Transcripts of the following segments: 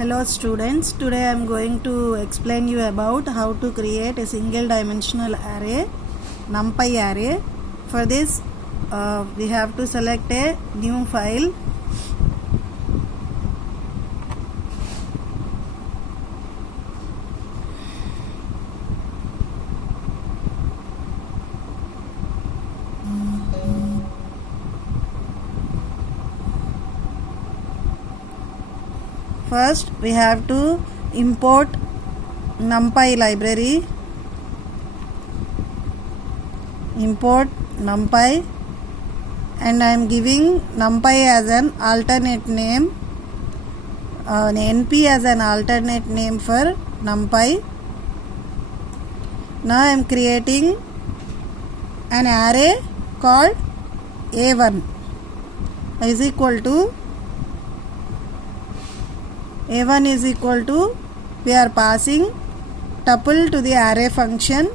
Hello students, today I am going to explain you about how to create a single dimensional array, NumPy array. For this we have to select a new file. First we have to import NumPy library. Import NumPy, and I am giving NumPy as an alternate name, NP as an alternate name for NumPy. Now I am creating an array called A1 is equal to A1 is equal to, we are passing tuple to the array function.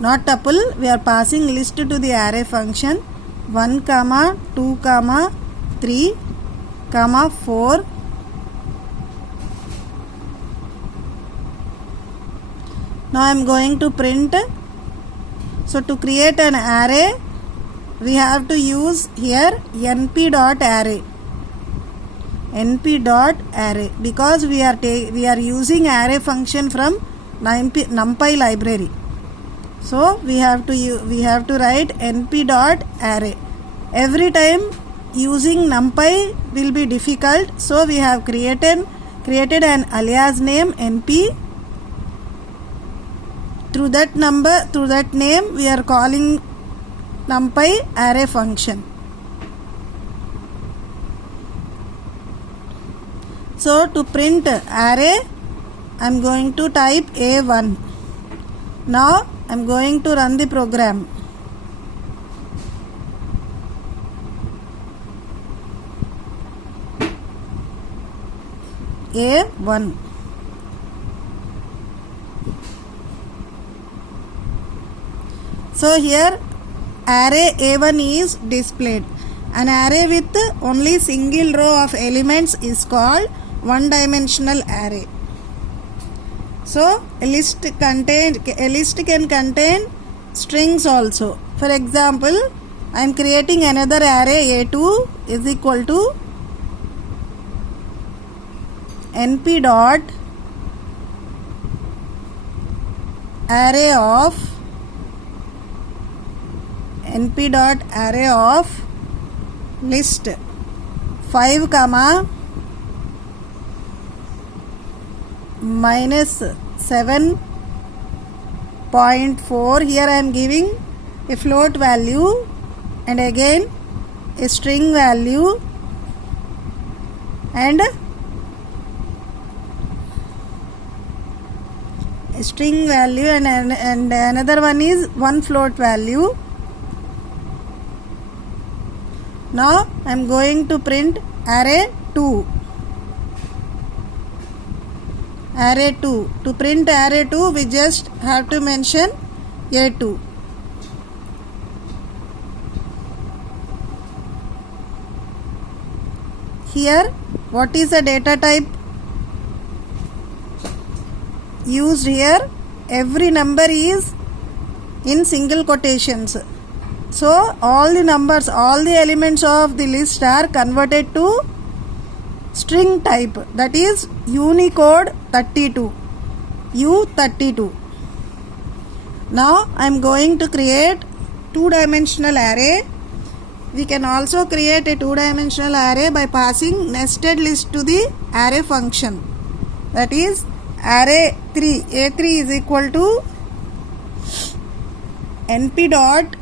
Not tuple, we are passing list to the array function 1, 2, 3, 4. Now I am going to print. So to create an array, we have to use here np.array. np.array because we are using array function from NumPy library. So we have to write np.array. Every time using NumPy will be difficult, so we have created an alias name np. Through that name we are calling NumPy array function. So to print array, I am going to type A1. Now I am going to run the program. A1. So here array A1 is displayed. An array with only single row of elements is called one-dimensional array. So a list can contain strings also. For example, I am creating another array A2 is equal to np dot array of list 5, minus 7.4. Here I am giving a float value and again a string value and a string value and another one is one float value. Now I am going to print array 2. Array 2. To print array 2, we just have to mention A2. Here, what is the data type used here? Every number is in single quotations. So all the numbers, all the elements of the list are converted to string type, that is Unicode 32, U32. Now I am going to create two-dimensional array. We can also create a two-dimensional array by passing nested list to the array function. That is array 3. A3 is equal to np dot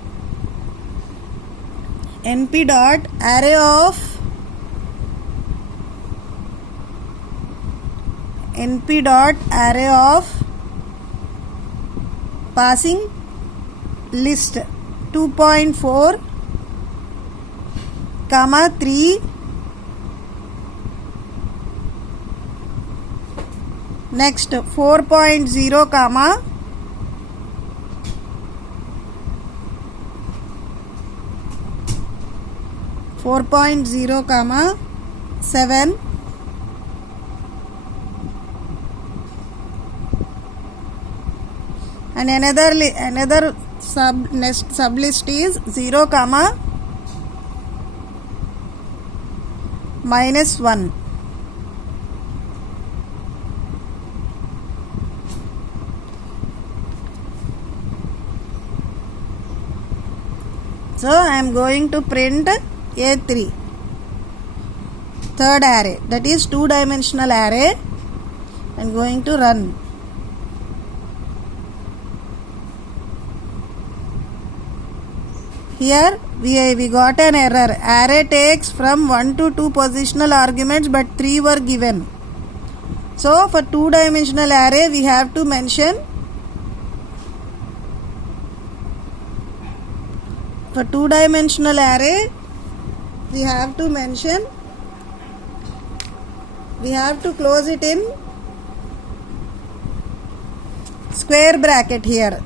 array of passing list 2.4, 3. Next 4.0, 5. 4.0 comma 7, and another next sublist is 0 comma minus 1. So I am going to print A3, third array, that is 2-dimensional array. I am going to run. Here we got an error. Array takes from 1 to 2 positional arguments, but 3 were given. So for 2-dimensional array we have to mention, for 2-dimensional array we have to mention, we have to close it in square bracket here.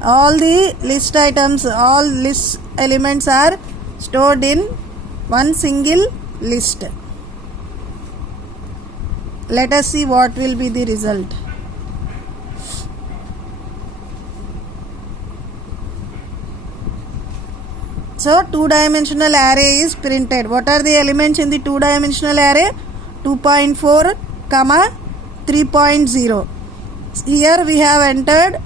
All the list items, all list elements are stored in one single list. Let us see what will be the result. So 2-dimensional array is printed. What are the elements in the 2-dimensional array? 2.4 comma 3.0. Here we have entered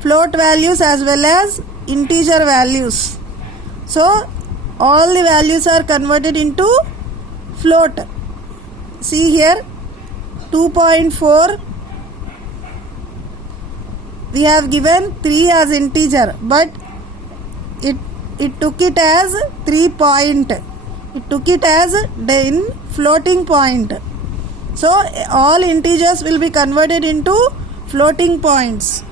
float values as well as integer values. So all the values are converted into float. See here, 2.4 we have given 3 as integer, but it took it as 3 point. It took it as in floating point. So all integers will be converted into floating points.